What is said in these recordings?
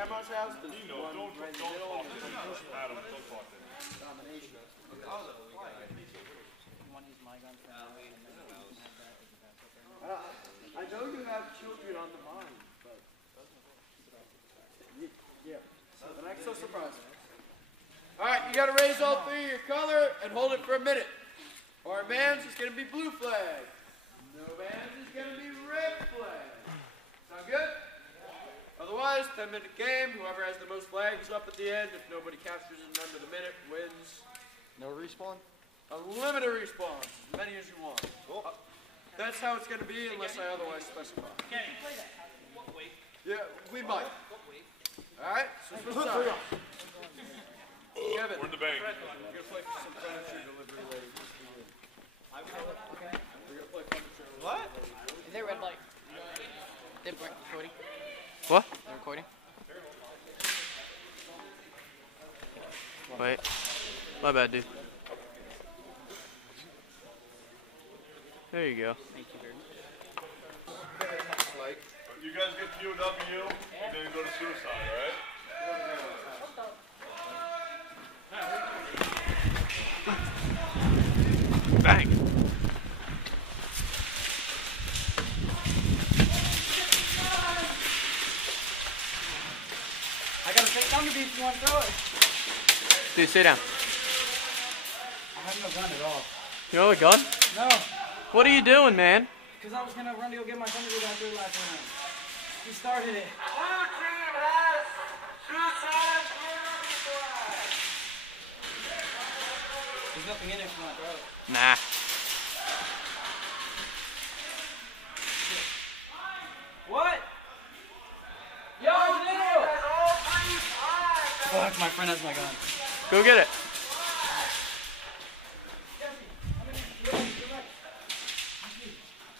Grandma's house, there's one don't right in the talk middle. to Adam, don't talk to him. Domination. You want to use my gun for now, and then you can have that as a backup. I know you have children on the mind, but yeah. So the next so surprise. All right, you got to raise all three of your color and hold it for a minute. Our man's is going to be blue flag. No man's is going to be red flag. Sound good? Otherwise, 10-minute game. Whoever has the most flags up at the end, if nobody captures it in under the minute, wins. No respawn? Unlimited respawns, as many as you want. Cool. That's how it's going to be unless I otherwise specify. Can you play that? What weight? Yeah, we might. What weight? All right, so switch sides. Kevin, We're in the bank. we're going to play for some furniture delivery lady. Okay. We're going to play furniture. What? Is there a red light? They're recording. What? They're recording. Wait. My bad, dude. There you go. Thank you very much. You guys get POW and then go to suicide, right? Bang. I gotta take down the beat if you want to throw it. Dude, sit down. I have no gun at all. You know a gun? No, What are you doing, man? because I was gonna run to go get my thunder after the last round. He started it. There's nothing in it if you want to throw it. Nah. What? Yo, Leo! Fuck, my friend has my gun. Go get it.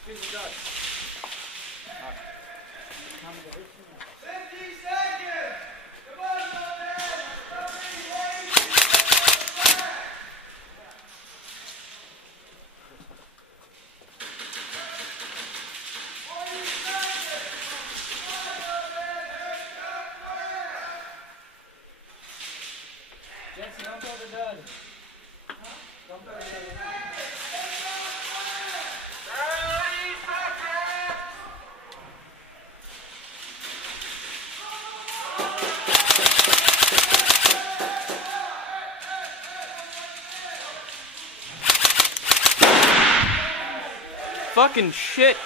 Here's the gun. 50 seconds! Come on, Jensen, don't throw the gun. Don't throw the gun. Fucking shit.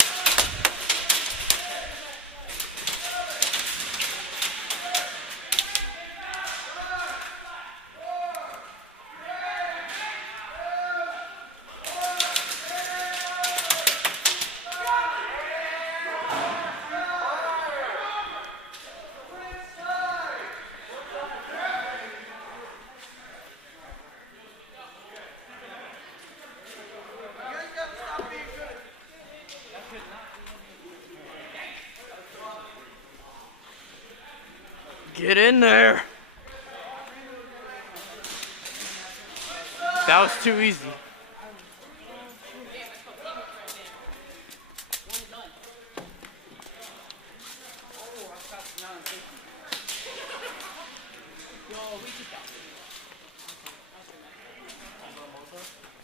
Get in there. That was too easy.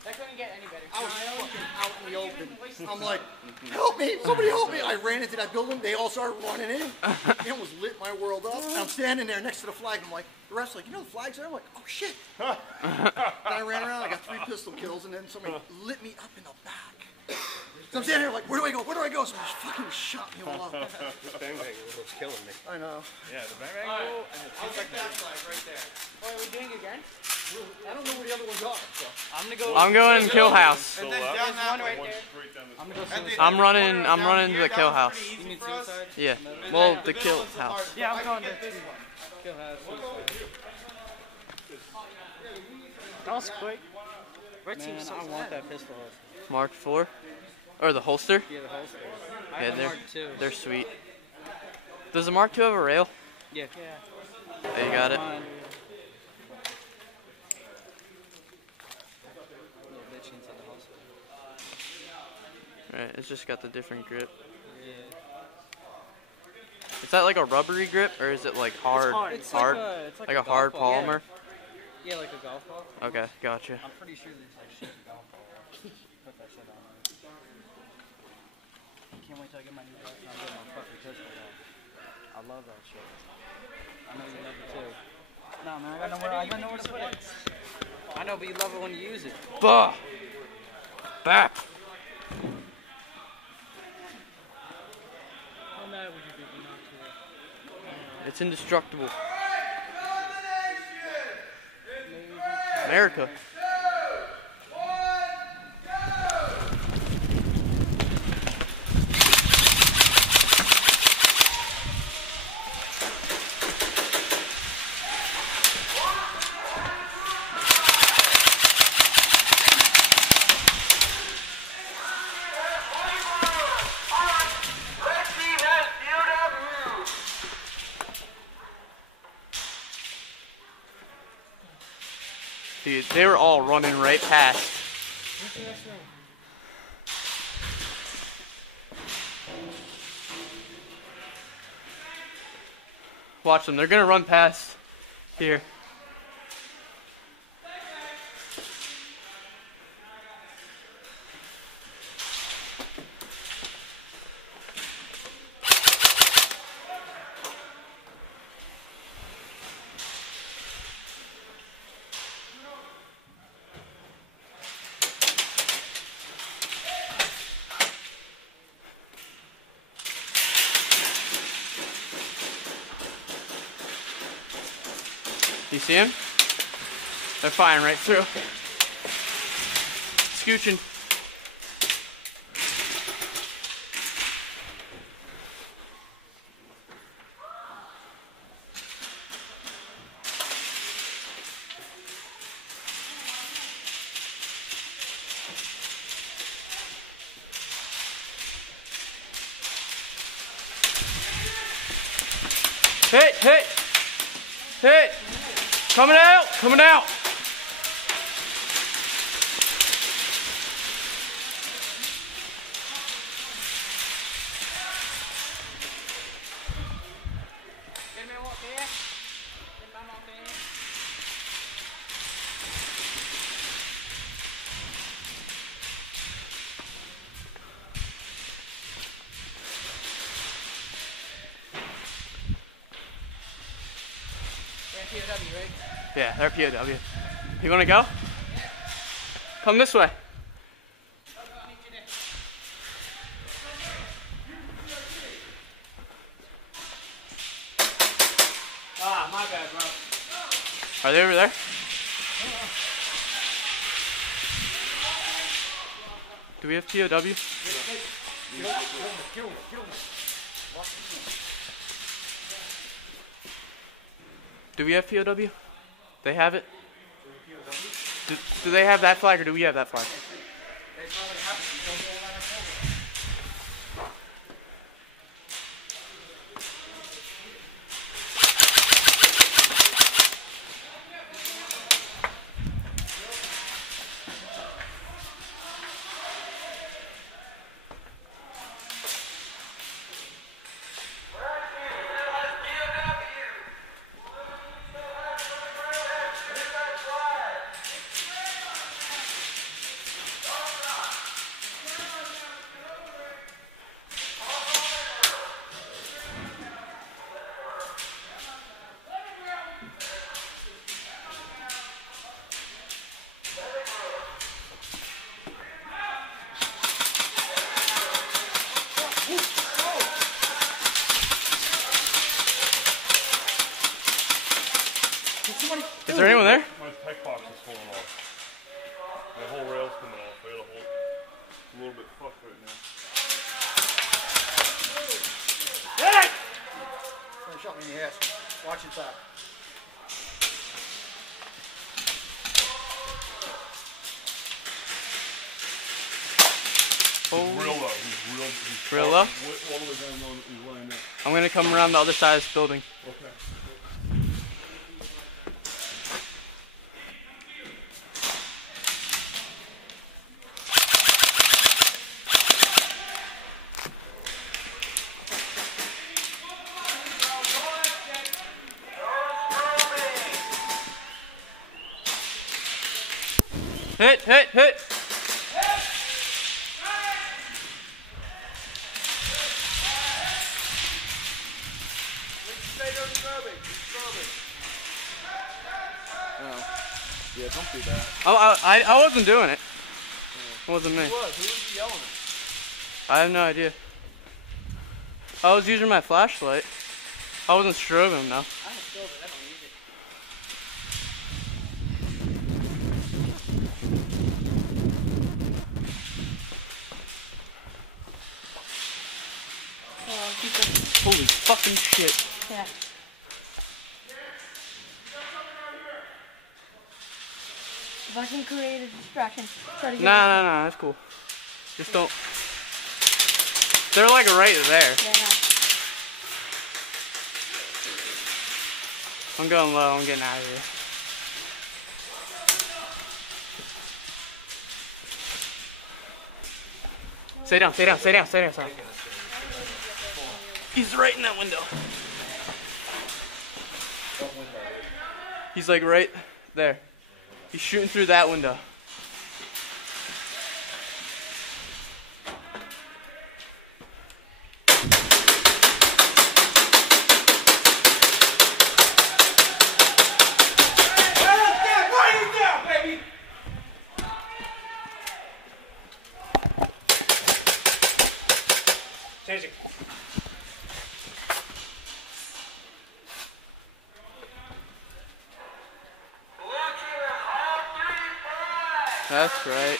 That couldn't get any better. I was fucking out in the open. I'm like, help me, somebody help me. I ran into that building, they all started running in. It was lit my world up. And I'm standing there next to the flag, and I'm like, the ref's like, you know the flag's there? I'm like, oh shit. Then I ran around, I got 3 pistol kills, and then somebody lit me up in the back. So I'm standing there like, where do I go? Where do I go? Somebody just fucking shot me all up. This bang bang was killing me. I know. Yeah, the bang bang rule and the 2 second rule. right there. Wait, are we doing it again? I don't know where the other ones are. So. I'm gonna go. I'm going in kill house. Go then left, down that one right one there. straight down this I'm way. gonna go suicide. I'm running to the kill house. You need suicide? Yeah. Well, the kill house. Yeah, I'm going there too. Kill house. That was quick. Red team's so bad. that pistol. Mark 4. Or the holster. Yeah, the holster. Yeah, Mark 2. they're sweet. Does the Mark 2 have a rail? Yeah. There you got it. Little bitch inside the holster. Right, it's just got the different grip. Yeah. Is that like a rubbery grip or is it like hard? It's hard? It's Like a golf hard ball. polymer? Yeah, like a golf ball. Okay, gotcha. I'm pretty sure there's like shit golf ball. Put that shit on there. Can't wait till I get my new belt and I'll get my fucking pistol out. I love that shit. I know you love it too. Nah, man, I got nowhere to put it. I know, but you love it when you use it. Bah! Back! How mad would you be if you knocked it? It's indestructible. America. Dude, they were all running right past. Watch them, they're gonna run past here. You see him? They're firing right through. Scooching. Hit, hit, hit. Coming out, coming out. Yeah, they're POW. You wanna go? Come this way. Ah, my bad, bro. Are they over there? Do we have POW? Do we have POW? They have it? Do they have that flag or do we have that flag? Is there anyone there? My tech box is falling off. My whole rail's coming off. I got a little bit fucked right now. Hey! Don't shot me in the ass. Watch it back. He's real low. He's Real low? all the way down low. He's lying there. I'm gonna come around the other side of this building. Okay. Hit, hit, hit. Yeah, don't do that. I wasn't doing it. It wasn't me. Who was yelling at? I have no idea. I was using my flashlight. I wasn't strobing though. I don't feel it. I don't use it. Holy fucking shit. Yeah. If I can create a distraction, try to get Nah, that's cool. Just don't. They're like right there. Yeah, I'm going low. I'm getting out of here. Stay down, stay down, stay down, stay down, stay down. He's right in that window. He's like right there. He's shooting through that window. Changing. That's right.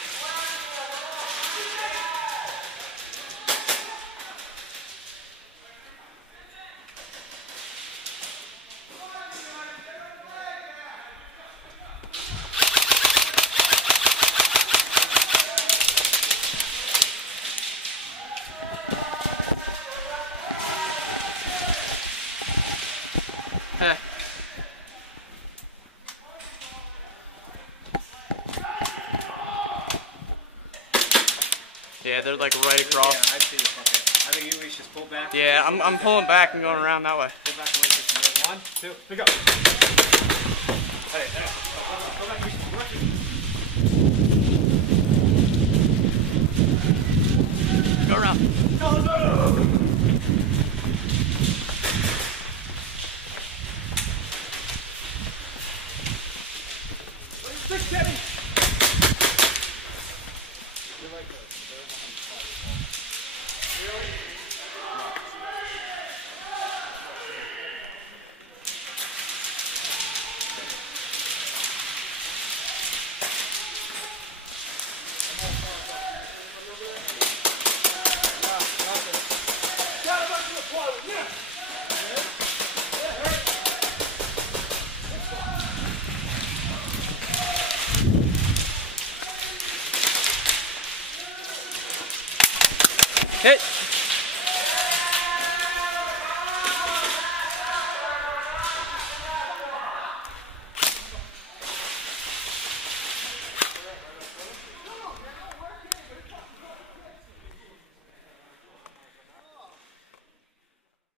Heh. Yeah, they're like right across. Yeah, I see. Okay. I think we should just pull back. Yeah, I'm pulling back and going around that way. Pull back away just a minute. 1, 2, we go. Hey, go back. Go back. Go around. Hit.